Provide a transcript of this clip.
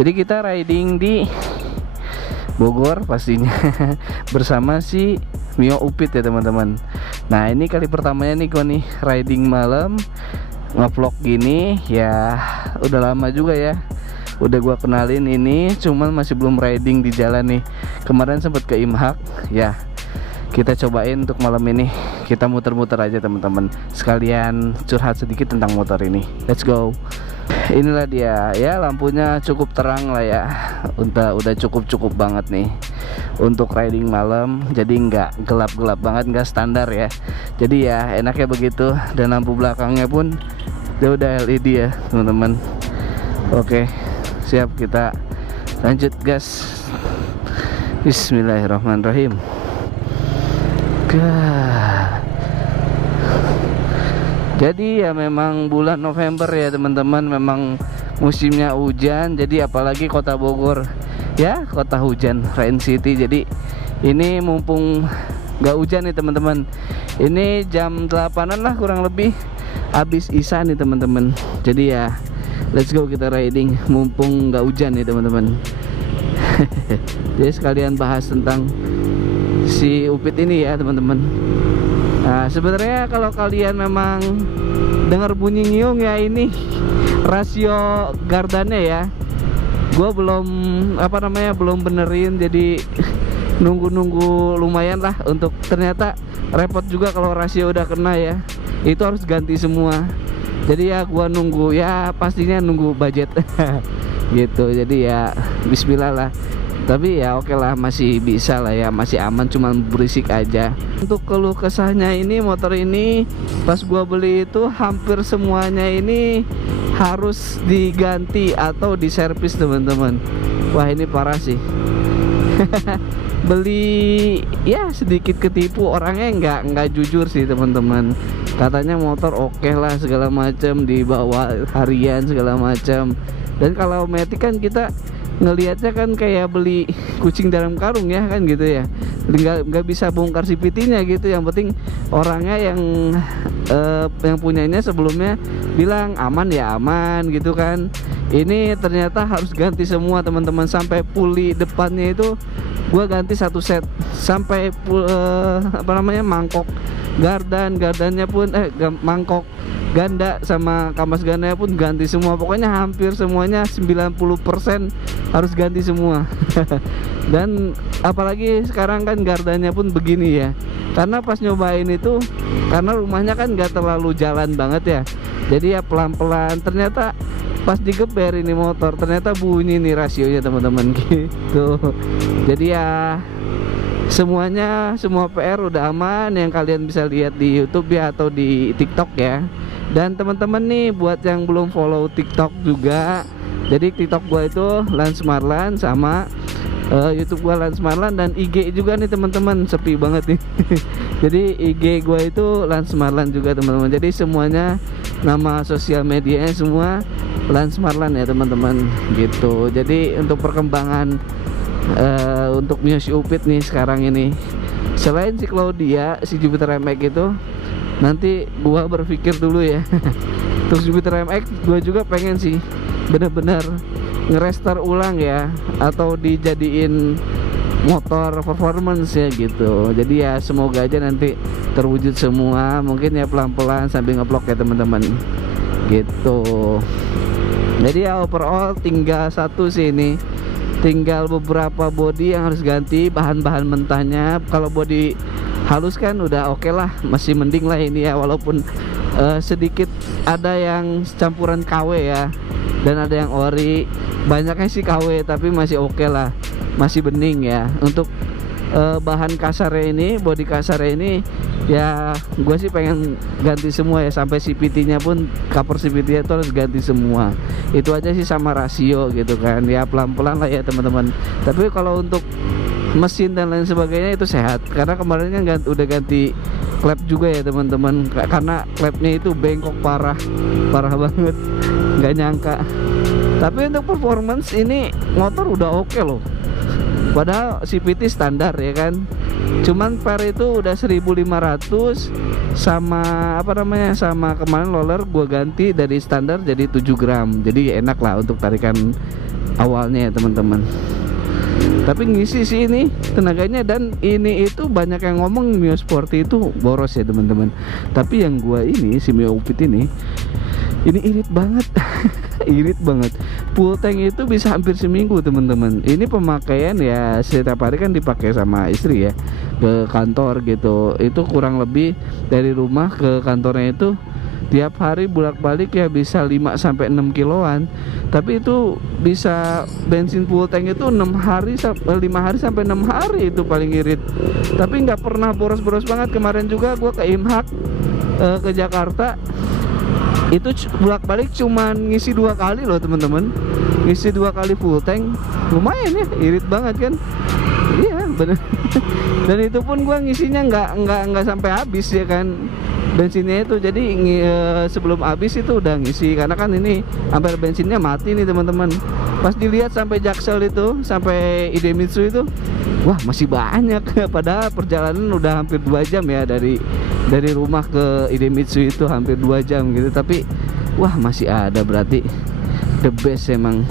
Jadi kita riding di Bogor pastinya bersama si Mio Upit ya teman-teman. Nah ini kali pertamanya nih gua nih riding malam ngevlog gini ya. Udah lama juga ya udah gua kenalin ini, cuman masih belum riding di jalan nih. Kemarin sempet ke Imhak ya, kita cobain untuk malam ini. Kita muter-muter aja teman-teman, sekalian curhat sedikit tentang motor ini. Let's go. Inilah dia ya, lampunya cukup terang lah ya, udah cukup banget nih untuk riding malam. Jadi nggak gelap-gelap banget, nggak standar ya. Jadi ya enaknya begitu. Dan lampu belakangnya pun udah LED ya teman-teman. Oke, siap, kita lanjut gas. Bismillahirrahmanirrahim. Jadi ya memang bulan November ya teman-teman, memang musimnya hujan. Jadi apalagi kota Bogor ya, kota hujan, Rain City. Jadi ini mumpung nggak hujan nih teman-teman, ini jam 8-an lah kurang lebih, habis isya nih teman-teman. Jadi ya let's go, kita riding mumpung nggak hujan nih teman-teman. Jadi sekalian bahas tentang si Upit ini ya teman-teman. Nah sebenarnya kalau kalian memang dengar bunyi ngiung ya, ini rasio gardannya ya. Gue belum belum benerin, jadi nunggu lumayan lah. Untuk ternyata repot juga kalau rasio udah kena ya, itu harus ganti semua. Jadi ya gua nunggu, ya pastinya nunggu budget gitu. Jadi ya bismillah lah. Tapi ya oke lah, masih bisa lah ya, masih aman, cuman berisik aja. Untuk keluh kesahnya ini, motor ini pas gua beli itu hampir semuanya ini harus diganti atau diservis teman-teman. Wah ini parah sih. Beli ya sedikit ketipu, orangnya nggak jujur sih teman-teman. Katanya motor oke lah segala macam, dibawa harian segala macam. Dan kalau Matic kan kita ngelihatnya kan kayak beli kucing dalam karung ya kan gitu ya, nggak bisa bongkar CVT-nya gitu. Yang penting orangnya yang punyanya sebelumnya bilang aman ya aman gitu kan. Ini ternyata harus ganti semua teman-teman, sampai puli depannya itu gua ganti satu set, sampai mangkok gardannya pun mangkok ganda sama kampas gandanya pun ganti semua. Pokoknya hampir semuanya 90% harus ganti semua. Dan apalagi sekarang kan gardanya pun begini ya, karena pas nyobain itu, karena rumahnya kan gak terlalu jalan banget ya, jadi ya pelan-pelan. Ternyata pas digeber ini motor, ternyata bunyi nih rasionya teman-teman gitu. Jadi ya semua PR udah aman, yang kalian bisa lihat di YouTube ya atau di TikTok ya. Dan teman-teman nih buat yang belum follow TikTok juga, jadi TikTok gua itu Lance Marlan, sama YouTube gua Lance Marlan, dan IG juga nih teman-teman, sepi banget nih. Jadi IG gua itu Lance Marlan juga teman-teman. Jadi semuanya nama sosial medianya semua Lance Marlan ya teman-teman gitu. Jadi untuk perkembangan untuk Mio Upit nih sekarang ini, selain si Claudia, si Jupiter MX itu, nanti gua berpikir dulu ya. Terus Jupiter MX gua juga pengen sih bener-bener ngerestart ulang ya, atau dijadiin motor performance ya gitu. Jadi ya semoga aja nanti terwujud semua. Mungkin ya pelan-pelan sambil ngevlog ya teman-teman gitu. Jadi ya overall tinggal satu sih ini, tinggal beberapa bodi yang harus ganti, bahan-bahan mentahnya. Kalau bodi halus kan udah oke lah, masih mending lah ini ya, walaupun sedikit ada yang campuran KW ya, dan ada yang ori. Banyaknya sih KW, tapi masih oke lah, masih bening ya. Untuk bahan kasarnya ini, bodi kasarnya ini ya gue sih pengen ganti semua ya, sampai CVT-nya pun, cover CVT-nya itu harus ganti semua. Itu aja sih, sama rasio gitu kan ya, pelan-pelan lah ya teman-teman. Tapi kalau untuk mesin dan lain sebagainya itu sehat, karena kemarin kan udah ganti klep juga ya teman-teman, karena klepnya itu bengkok parah banget, nggak nyangka. Tapi untuk performance ini motor udah oke loh, padahal CVT standar ya kan. Cuman per itu udah 1.500, sama sama kemarin roller gua ganti dari standar jadi 7 gram. Jadi enak lah untuk tarikan awalnya ya teman-teman. Tapi ngisi sih ini tenaganya, dan ini itu banyak yang ngomong Mio Sporty itu boros ya teman-teman. Tapi yang gua ini si Mio Fit ini irit banget. Irit banget. Full tank itu bisa hampir seminggu teman-teman. Ini pemakaian ya setiap hari kan dipakai sama istri ya ke kantor gitu. Itu kurang lebih dari rumah ke kantornya itu tiap hari bolak-balik ya bisa 5-6 kiloan. Tapi itu bisa bensin full tank itu 5 hari sampai 6 hari itu paling irit. Tapi nggak pernah boros-boros banget. Kemarin juga gua ke Imhak ke Jakarta, itu bolak-balik cuman ngisi 2 kali loh teman-teman. Ngisi 2 kali full tank, lumayan ya, irit banget kan. Iya bener. Dan itu pun gua ngisinya nggak sampai habis ya kan bensinnya itu. Jadi sebelum habis itu udah ngisi, karena kan ini hampir bensinnya mati nih teman-teman. Pas dilihat sampai Jaksel itu, sampai Idemitsu itu, wah masih banyak. Padahal perjalanan udah hampir 2 jam ya, dari rumah ke Idemitsu itu hampir 2 jam gitu. Tapi wah masih ada, berarti the best emang.